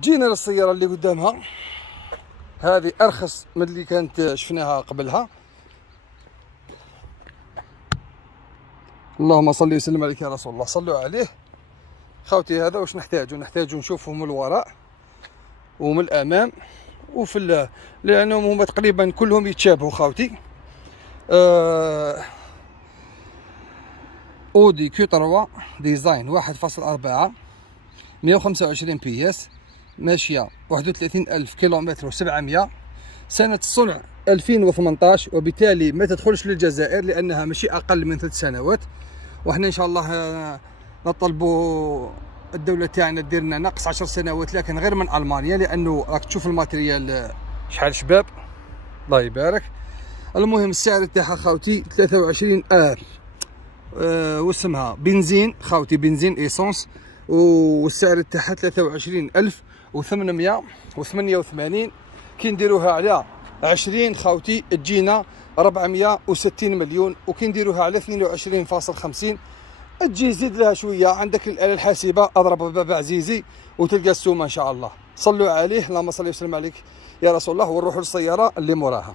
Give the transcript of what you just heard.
جينا للسيارة اللي قدامها، هذه أرخص من اللي كانت شفناها قبلها. اللهم صل وسلم عليك يا رسول الله، صلوا عليه. خوتي هذا واش نحتاجو نشوفه من الوراء ومن الأمام وفي لأنهم هما تقريبا كلهم يتشابهوا خوتي. أودي كيو 3 ديزاين 1.4 125 بي اس، ماشية 31,000 كيلومتر و700، سنة الصنع 2018، وبالتالي ما تدخلش للجزائر لأنها ماشي أقل من 3 سنوات. وإحنا إن شاء الله نطلبوا الدولة تاعنا دير لنا نقص 10 سنوات، لكن غير من ألمانيا، لأنه راك تشوف الماتريال شحال شباب، الله يبارك. المهم السعر تاعها خاوتي 23 واسمها بنزين خاوتي، بنزين ايسونس، والسعر تاعها 23,888. كي نديروها على 20 خاوتي تجينا 460 مليون، وكي نديروها على 22.50 تجي زيد لها شويه. عندك الآلة الحاسبة اضرب بابا عزيزي وتلقى السومه ان شاء الله. صلوا عليه، اللهم صل وسلم عليك يا رسول الله، ونروحوا للسياره اللي موراها.